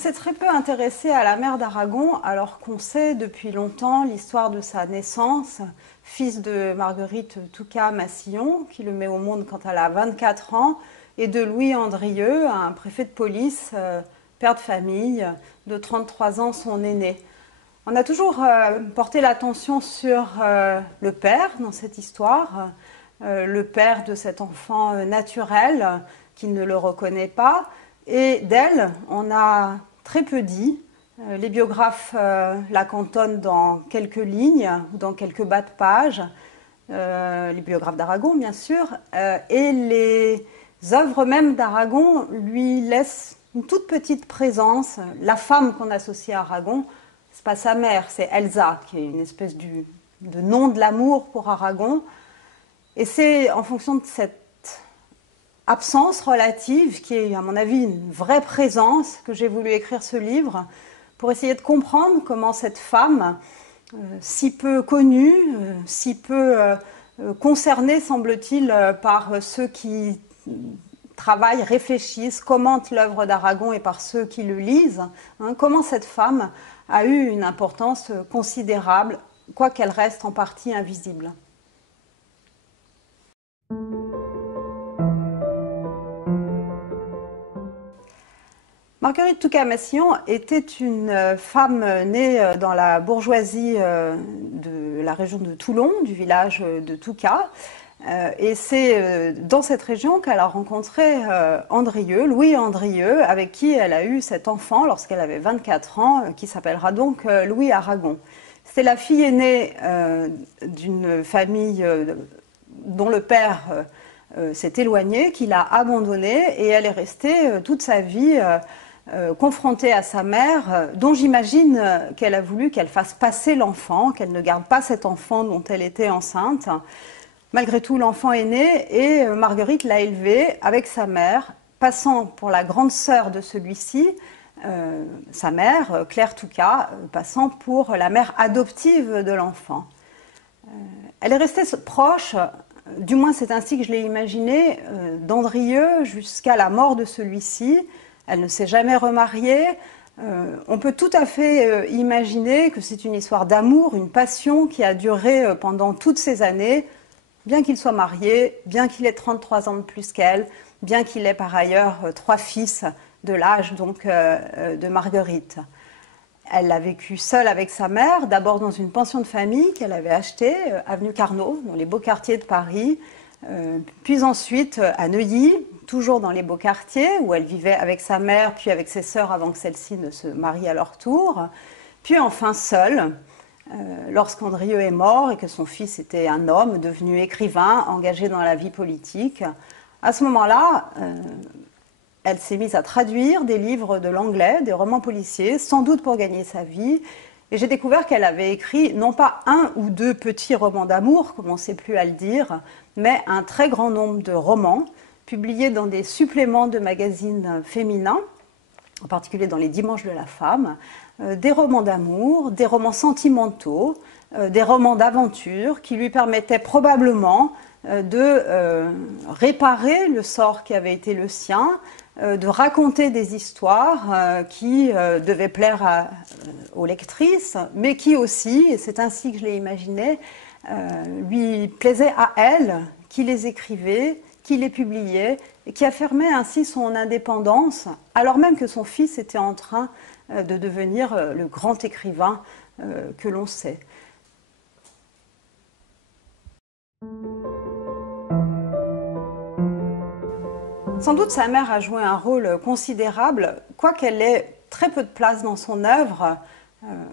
s'est très peu intéressé à la mère d'Aragon, alors qu'on sait depuis longtemps l'histoire de sa naissance, fils de Marguerite Toucas-Massillon, qui le met au monde quand elle a 24 ans, et de Louis Andrieux, un préfet de police, père de famille, de 33 ans, son aîné. On a toujours porté l'attention sur le père dans cette histoire, le père de cet enfant naturel qui ne le reconnaît pas. Et d'elle, on a très peu dit. Les biographes la cantonnent dans quelques lignes ou dans quelques bas de page, les biographes d'Aragon bien sûr, et les œuvres même d'Aragon lui laissent une toute petite présence. La femme qu'on associe à Aragon, c'est pas sa mère, c'est Elsa, qui est une espèce de nom de l'amour pour Aragon. Et c'est en fonction de cette absence relative, qui est à mon avis une vraie présence, que j'ai voulu écrire ce livre, pour essayer de comprendre comment cette femme, si peu connue, si peu concernée, semble-t-il, par ceux qui travaillent, réfléchissent, commentent l'œuvre d'Aragon et par ceux qui le lisent, comment cette femme a eu une importance considérable, quoiqu'elle reste en partie invisible. Marguerite Toucas-Massillon était une femme née dans la bourgeoisie de la région de Toulon, du village de Toucas. Et c'est dans cette région qu'elle a rencontré Andrieux, Louis Andrieux, avec qui elle a eu cet enfant lorsqu'elle avait 24 ans, qui s'appellera donc Louis Aragon. C'est la fille aînée d'une famille dont le père s'est éloigné, qui l'a abandonnée, et elle est restée toute sa vie confrontée à sa mère, dont j'imagine qu'elle a voulu qu'elle fasse passer l'enfant, qu'elle ne garde pas cet enfant dont elle était enceinte. Malgré tout, l'enfant est né et Marguerite l'a élevé avec sa mère, passant pour la grande sœur de celui-ci, sa mère, Claire Toucas, passant pour la mère adoptive de l'enfant. Elle est restée proche, du moins c'est ainsi que je l'ai imaginé, d'Andrieux jusqu'à la mort de celui-ci. Elle ne s'est jamais remariée. On peut tout à fait imaginer que c'est une histoire d'amour, une passion qui a duré pendant toutes ces années, bien qu'il soit marié, bien qu'il ait 33 ans de plus qu'elle, bien qu'il ait par ailleurs 3 fils de l'âge donc de Marguerite. Elle l'a vécu seule avec sa mère, d'abord dans une pension de famille qu'elle avait achetée, avenue Carnot, dans les beaux quartiers de Paris, puis ensuite à Neuilly, toujours dans les beaux quartiers, où elle vivait avec sa mère, puis avec ses sœurs avant que celles-ci ne se marient à leur tour, puis enfin seule, lorsqu'Andrieux est mort et que son fils était un homme devenu écrivain, engagé dans la vie politique. À ce moment-là, elle s'est mise à traduire des livres de l'anglais, des romans policiers, sans doute pour gagner sa vie. Et j'ai découvert qu'elle avait écrit non pas 1 ou 2 petits romans d'amour, comme on ne sait plus à le dire, mais un très grand nombre de romans, publiés dans des suppléments de magazines féminins, en particulier dans les Dimanches de la Femme, des romans d'amour, des romans sentimentaux, des romans d'aventure qui lui permettaient probablement de réparer le sort qui avait été le sien, de raconter des histoires qui devaient plaire aux lectrices, mais qui aussi, et c'est ainsi que je l'ai imaginé, lui plaisaient à elle, qui les écrivait, qui les publiait, et qui affirmait ainsi son indépendance, alors même que son fils était en train de devenir le grand écrivain que l'on sait. Sans doute sa mère a joué un rôle considérable, quoiqu'elle ait très peu de place dans son œuvre.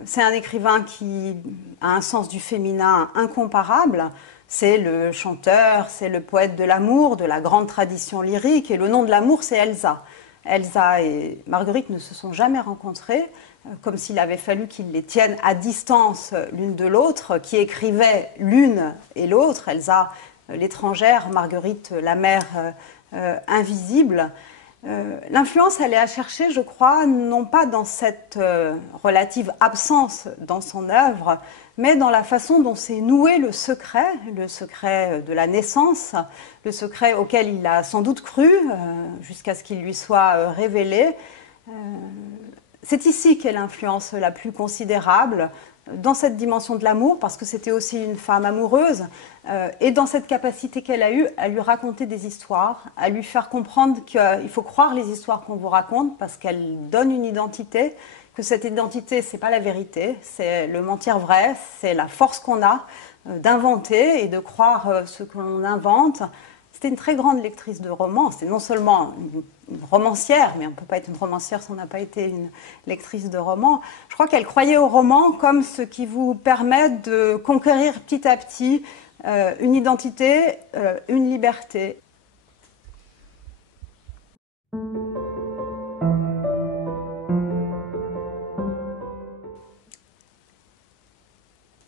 C'est un écrivain qui a un sens du féminin incomparable. C'est le chanteur, c'est le poète de l'amour, de la grande tradition lyrique, et le nom de l'amour, c'est Elsa. Elsa et Marguerite ne se sont jamais rencontrées, comme s'il avait fallu qu'ils les tiennent à distance l'une de l'autre, qui écrivaient l'une et l'autre, Elsa l'étrangère, Marguerite la mère invisible. L'influence, elle est à chercher, je crois, non pas dans cette relative absence dans son œuvre, mais dans la façon dont s'est noué le secret de la naissance, le secret auquel il a sans doute cru, jusqu'à ce qu'il lui soit révélé. C'est ici qu'est l'influence la plus considérable, dans cette dimension de l'amour, parce que c'était aussi une femme amoureuse, et dans cette capacité qu'elle a eue à lui raconter des histoires, à lui faire comprendre qu'il faut croire les histoires qu'on vous raconte, parce qu'elles donnent une identité, que cette identité, c'est pas la vérité, c'est le mentir vrai, c'est la force qu'on a d'inventer et de croire ce que l'on invente. C'était une très grande lectrice de romans. C'était non seulement une romancière, mais on ne peut pas être une romancière si on n'a pas été une lectrice de romans. Je crois qu'elle croyait au roman comme ce qui vous permet de conquérir petit à petit une identité, une liberté.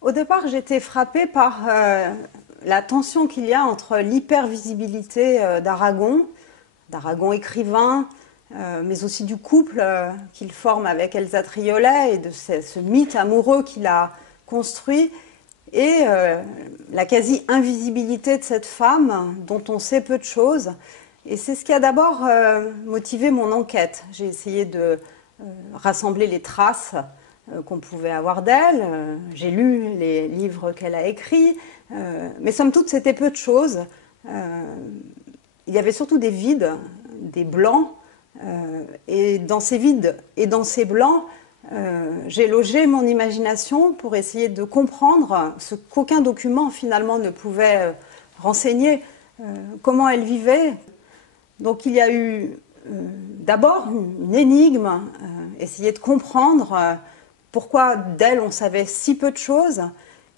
Au départ, j'étais frappée par la tension qu'il y a entre l'hypervisibilité d'Aragon écrivain, mais aussi du couple qu'il forme avec Elsa Triolet et de ce mythe amoureux qu'il a construit, et la quasi-invisibilité de cette femme dont on sait peu de choses. Et c'est ce qui a d'abord motivé mon enquête. J'ai essayé de rassembler les traces qu'on pouvait avoir d'elle. J'ai lu les livres qu'elle a écrits, mais somme toute, c'était peu de choses. Il y avait surtout des vides, des blancs, et dans ces vides et dans ces blancs, j'ai logé mon imagination pour essayer de comprendre ce qu'aucun document finalement ne pouvait renseigner, comment elle vivait. Donc il y a eu d'abord une énigme, essayer de comprendre pourquoi d'elle on savait si peu de choses,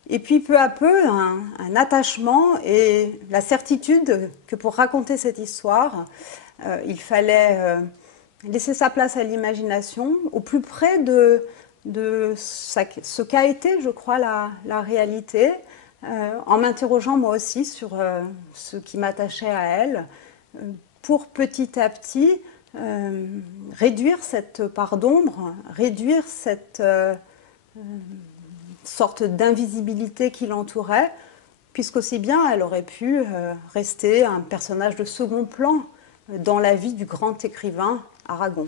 et puis peu à peu un attachement et la certitude que pour raconter cette histoire, il fallait laisser sa place à l'imagination, au plus près de ce qu'a été, je crois, la réalité, en m'interrogeant moi aussi sur ce qui m'attachait à elle, pour petit à petit réduire cette part d'ombre, réduire cette sorte d'invisibilité qui l'entourait, puisqu'aussi bien elle aurait pu rester un personnage de second plan dans la vie du grand écrivain Aragon.